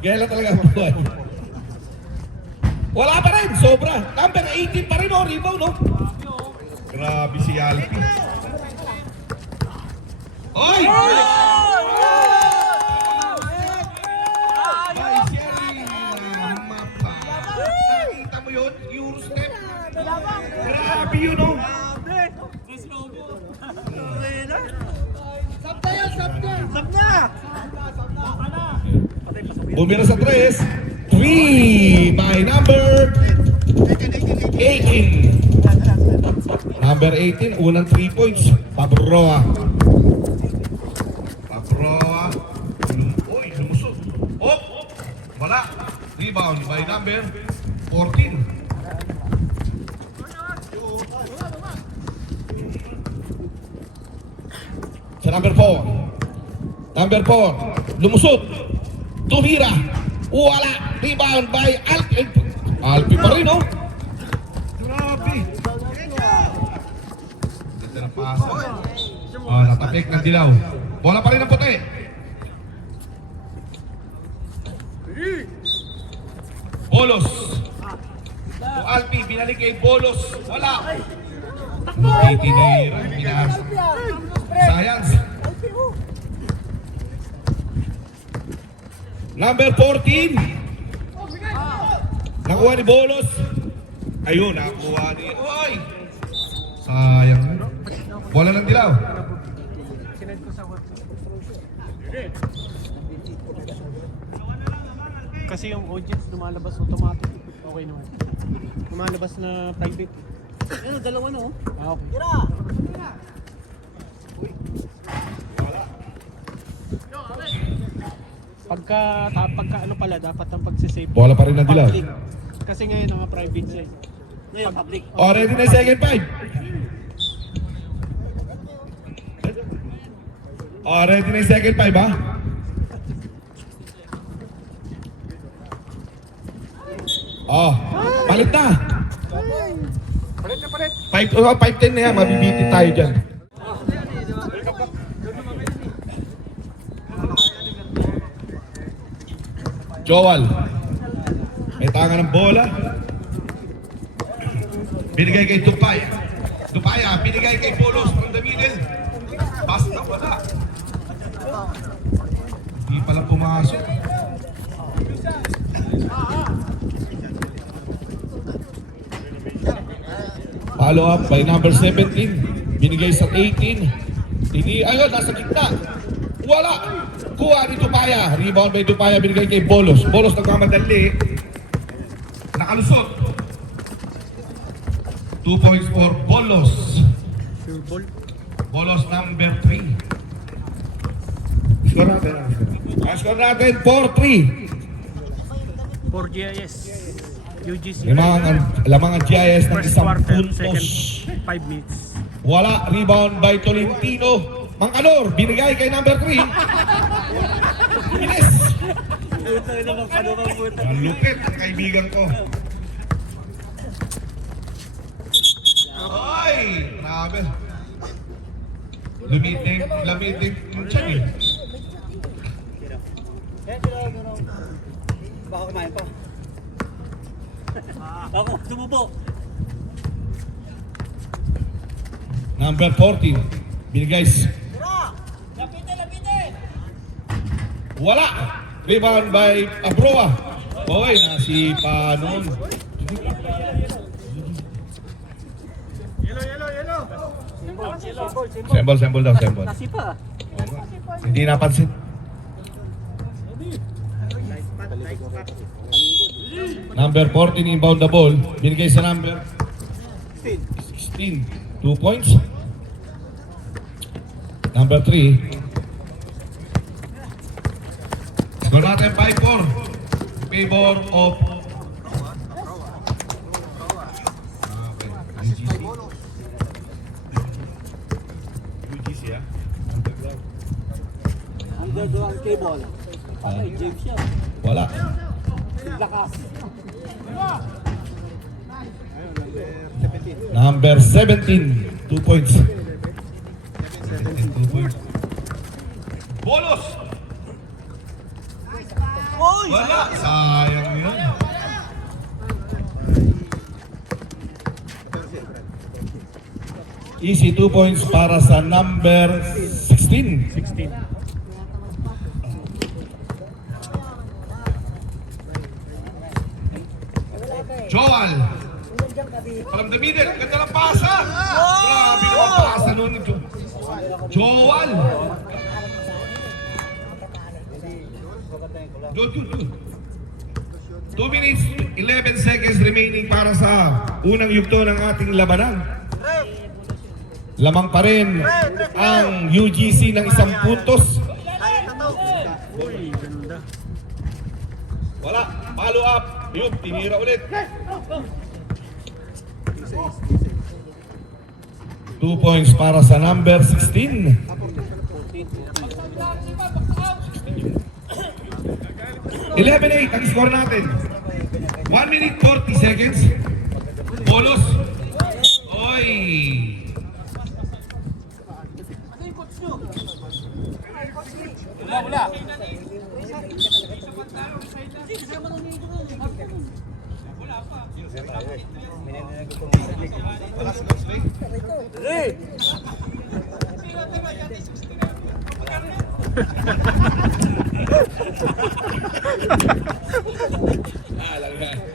Gaya lang talaga ang buhay. Wala pa rin, sobra. Number 18 pa rin, oh, rebound, no? Grabe si Alpi. Oy! Ay, Sherry! Mapa. Nakita mo yun? Eurostep. Grabe yun, no? Bumira sa 3. 3 by number 18. Number 18, unang 3 points. Pabroa. Uy, lumusot. Oh! Wala. Rebound by number 14. Sa number 4. Number 4. Lumusot. Tumira. Wala. Rebound by Alpi. Alpi pa rin, oh. Grabe. Ganda ng pasa. Natapik ng dilaw. Bola pa rin ang puti. Bolos. O Alpi, binalik kay Bolos. Wala. Itinira. Pinaas. Science. Number 14. Nakuha ni Bolos. Ayun, nakuha ni... Uy! Sayang. Bola ng dilaw. Kasi yung audience lumalabas automatic. Okay naman. Lumalabas na private. Ano, dalawa na oh. Ah, okay. Tira! Pagka ano pala, dapat ang pagsisave. Bola pa rin ng dilaw. Public. Kasi ngayon mga private siya. Ngayon, public. O, ready na yung second 5. O, ready na yung second 5, ha? Oh, palit na. Palit. 5-10 na yan, mabibitin tayo dyan. Joel. May tanga ng bola. Binigay kay Tupaya. Tupaya, binigay kay Bolos from the middle. Basta wala. Hindi pala pumasok. Follow up by number 17. Binigay sa 18. Ayun, nasa gitna. Wala. Kuha ni Tupaya. Rebound by Tupaya. Binigay kay Bolos. Bolos nagmamadali. Nakalusot. 2 points for Bolos. Sure ball. Bolos number 3. Score natin. Score natin 4-3. For GIS. UGC. Lamang ang GIS ng First isang quarter, second puntos. 5 minutes. Wala. Rebound by Tolentino. Mangkalor. Binigay kay number 3. Bilis. Puta na naman, ano bang puta? Ang lupit ang kaibigan ko. Ay! Grabe. Lumiting yung tiyan eh. Baka kumain pa. Ako, sumubo. Number 14. Binigay. Tira! Lapite! Wala. Rebound by Abroa. Boy, nasipa nun. Sembol daw, sembol. Nasipa. Hindi napansin. Number 14 inbound the ball. Binigay sa number 16. 2 points. Number 3. Score natin 5-4. Favor of UGC, ah. Underground cable. Patay, James yan. Wala. Lakas. Number 17. 2 points. 2 points. Bolos! Wala. Sayang yun. Easy 2 points para sa number 16. 16. Joel. From the middle. Ganda ng pasa. Grabe naman pasa nun. Joel. Good. 2 minutes, 11 seconds remaining para sa unang yugto ng ating labanan. Lamang pa rin ang UGC ng 1 puntos. Uy, ganda. Wala, follow up. Yun, tinira ulit. 2 points para sa number 16. 11-8 ang score natin. 1 minute 40 seconds. Bolos. Oy. Wala.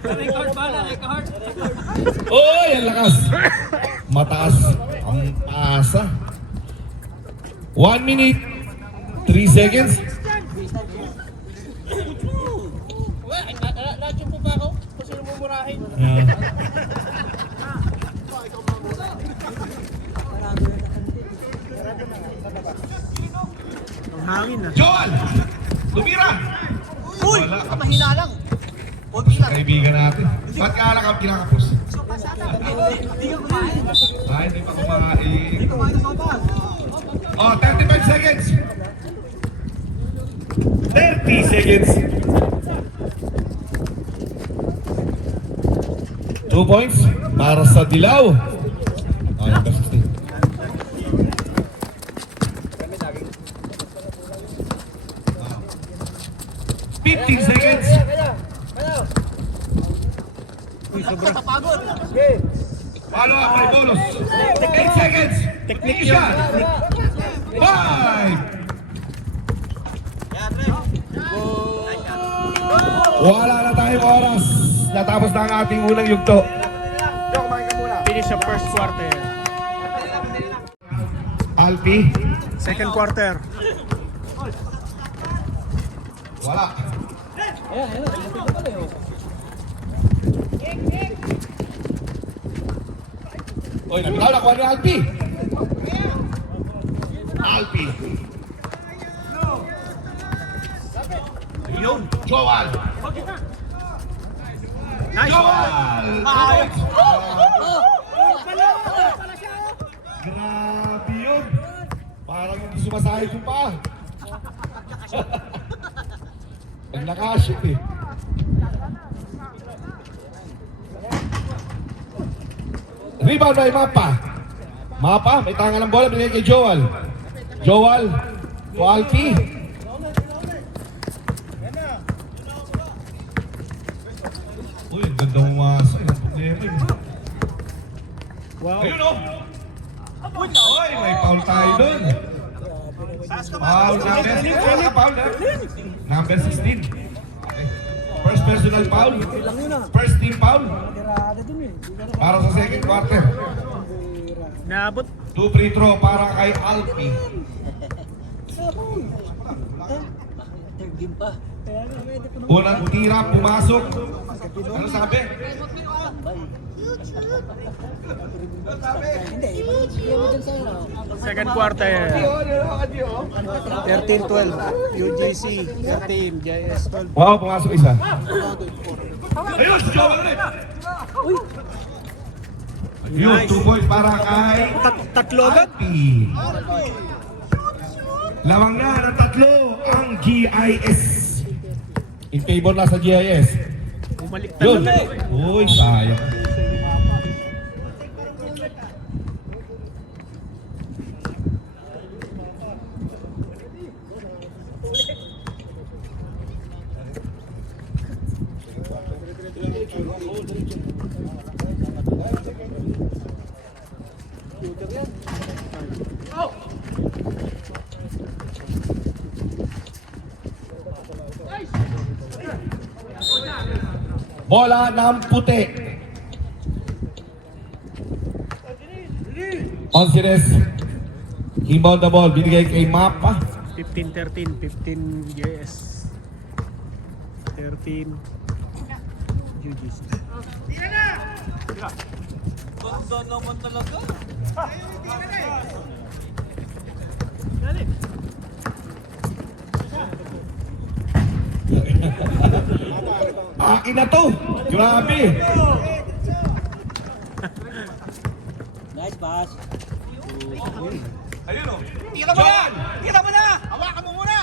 Record ba na? Record? Oy, ang lakas. Mataas ang pasa. 1 minute 3 seconds. Nacho po ba ako? Kung sino mumurahin? Ang hangin na. Joel! Tumira! Uy! Wala. Mahina lang. Kunti lang. Kaibigan natin. Ba't ka lang ang kinakapos? Hindi ka kumain. Ay, hindi pa kumain. Hindi kumain na sopas. Oh, 35 seconds. 30 seconds. 2 points para sa Dilaw. Oh, number 16. 15 seconds. Uy, sobra. Kapagod. Follow up by bonus. 8 seconds. Technique Isa. yun. 5. Wala na tayong oras. Natapos na ang ating unang yugto. Finish sa first quarter. Alpi. Second quarter. Wala. Oy, naglaw na kuha ni Alpi. Alpi. Yun. Joel. Nice. Joel. Ay. Grabe yun. Parang hindi sumasahid yung paa. Ang nakashoot eh. Rebound by Mapa. Mapa, may tanga ng bola, binigay kay Joel. Joel, to Alpi. Uy, ang ganda umasa. Ang problema yun. Wow. Ayun o. Oy, may foul tayo doon. Foul number, foul na. Number 16. Okay. First personal foul. First team foul. Para sa second quarter. Naabot. 2 free throw para kay Alpi. Third game pa. Unang tira, pumasok. Ano sabi? Second quarter. 13-12. UGC 13. JS 12. Wow, pumasok isa. Ayun, si Joel ulit. Yun, 2 points para kay Tatlo agad. Alpi. Lamang na ng tatlo ang GIS. In favor na sa GIS. Bumalik Yun. na. Uy, sayang. Bola ng puti. Onsides. Inbound the ball. Binigay kay Mapa. 15-13, 15 JS. 13 UGC. Ganda naman talaga. Akin na to. Grabe. Nice pass. Tira mo na! Tira mo na! Hawakan mo muna!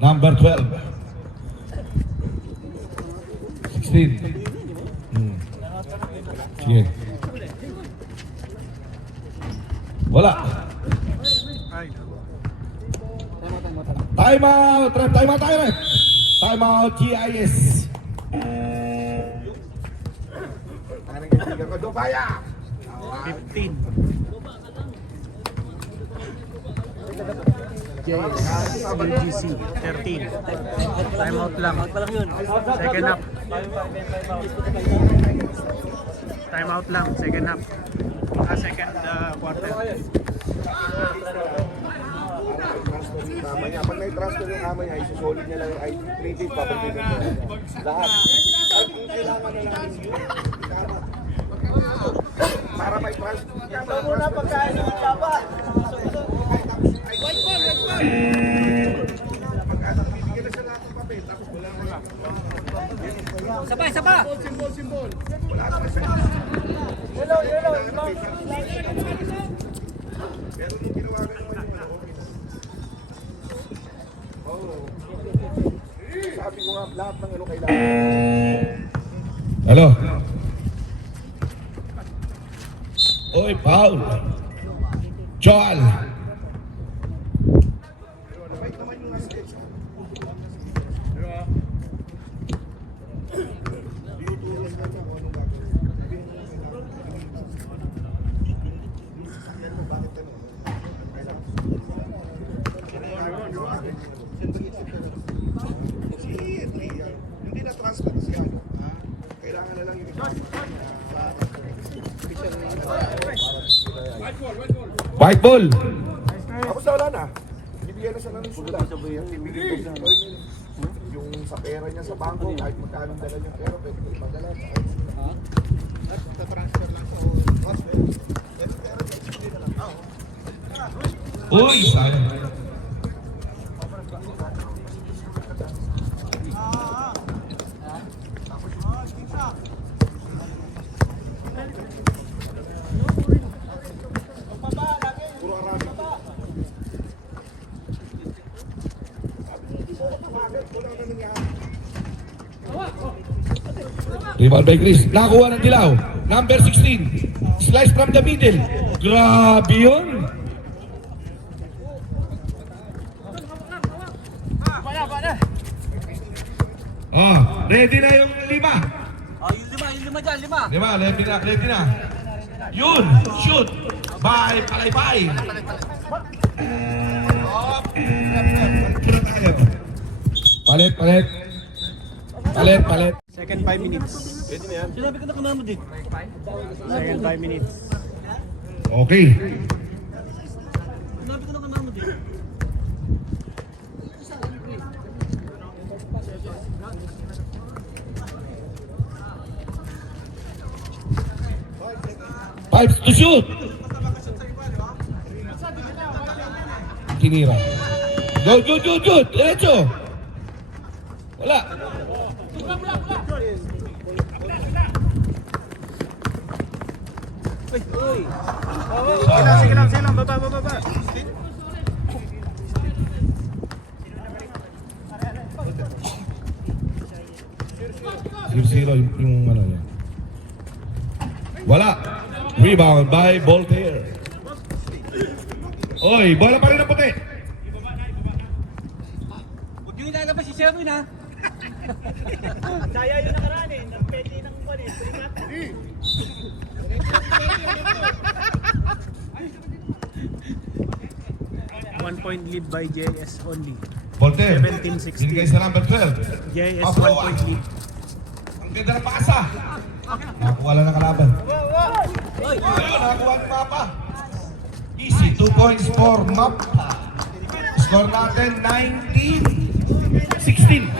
Number 12. 16. Sige. Wala. Time out. Time out tayo. Time out GIS. 15. UGC 13. Timeout lang. Out pa lang yun. Second half. Timeout lang. Second half. Second quarter. Tama niya. Pag may transfer yung ama niya, isusolid niya lang yung ID. Native, papagpigil niya. Lahat. At kung kailangan na lang yun, tama. Para may transfer. Tama muna pagkain ng laban. White ball! Pag bibigyan na siya lahat ng papel, tapos wala. Isa pa, isa pa. Wala na siya. Hello. Pero nung ginawagan naman yung okay na. Sabi ko nga, lahat ng ano kailangan. Hello. Oy, Paul. Joel. May naman yung assets. Hindi na transfer siya. Kailangan na lang yung White ball. tapos na wala na. Bibigyan na siya ng sulat. Yung sa pera niya sa bangko, kahit magkano dala niya pera, pwede ko ipadala. Transfer lang sa transfer. Uy, sayang. Puro arami. Rebound by Chris. Nakakuha ng dilaw. Number 16. Slice from the middle. Grabe yun. Oh, ready na yung 5. Oh, yung lima dyan, lima. Ready na. Yun, shoot. By Palaypay. Palit. Second 5 minutes. Sinabi ko na kamama din. Second 5 minutes. Okay. Sinabi ko na kamama din. Five to shoot. Tinira. Go. Diretso. Wala. Sige lang. Baba. yung ano yan. Wala. Rebound by Voltaire. Oy, bola pa rin ang puti. Huwag yung ilalabas si Sherwin ha. Daya yung nakaraan eh. Nang pwede ng buwan eh. 1 point lead by JS only. Voltaire. 17-16. Binigay sa number 12. JS Pablo, 1 point lead. Ang ganda ng pasa. Nakakuha lang ng kalaban. Ayun, nakakuha ni Papa. Easy, 2 points for Map. Score natin 19-16.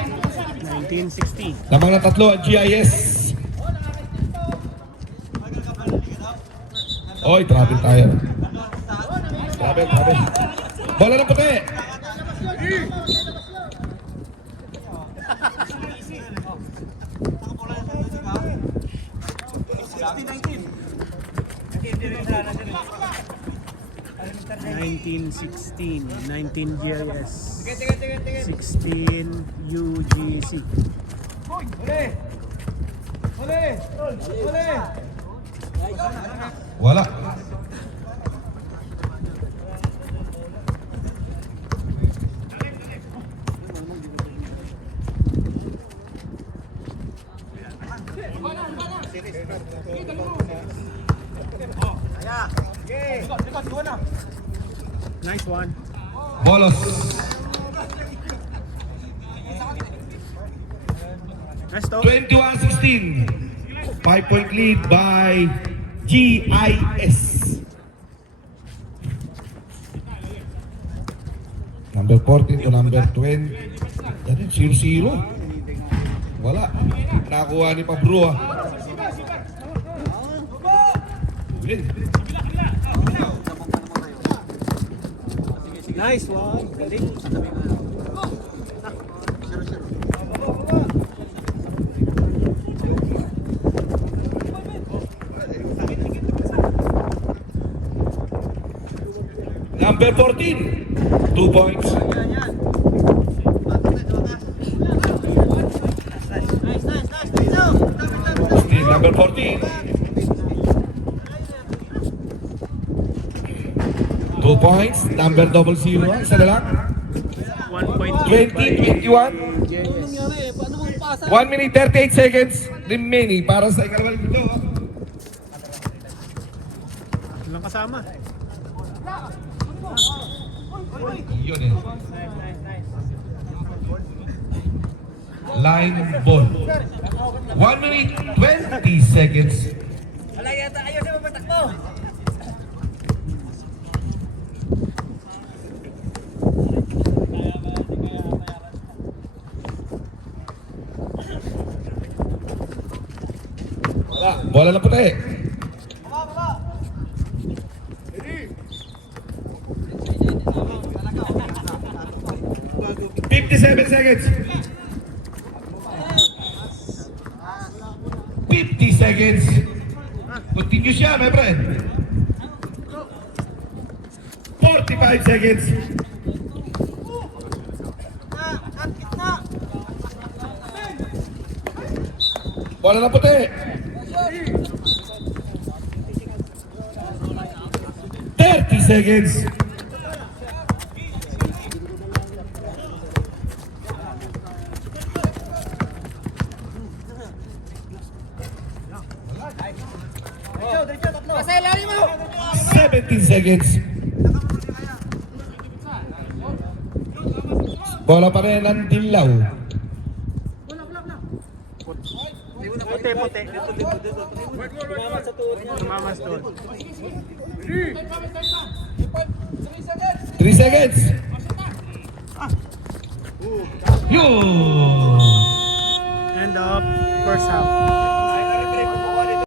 19-16. Lamang na tatlo ang GIS. Oy, travel tayo. Travel. Bola na puti. Nineteen GIS. 16 UGC. Wala. Nice one. Bolos. Nice stop. 21-16. 5-point lead by GIS. Number 14 to number 20. Yan din, 0-0. Wala. Nakuha ni Pablo. Win. Nice one. Galing. Number 14. 2 points. Still number 14. 2 points. Number 00. Isa na lang. 1 point lead by 20-21. JS. Paano mo pasa? 1 minute 38 seconds remaining para sa ikalawang ito. Walang kasama. Yun eh. Line ball. 1 minute 20 seconds. Wala yata ayaw sa mabatak mo. Wala. Bola na puti. $57 seconds. 50 seconds. Continue siya, my friend. 45 seconds. Bola na puti. 30 seconds. Kasi lalim mo. 17 seconds. Bola pa rin ang dilaw. Puti. Tumamas doon. 3 seconds. Yun! End of first half.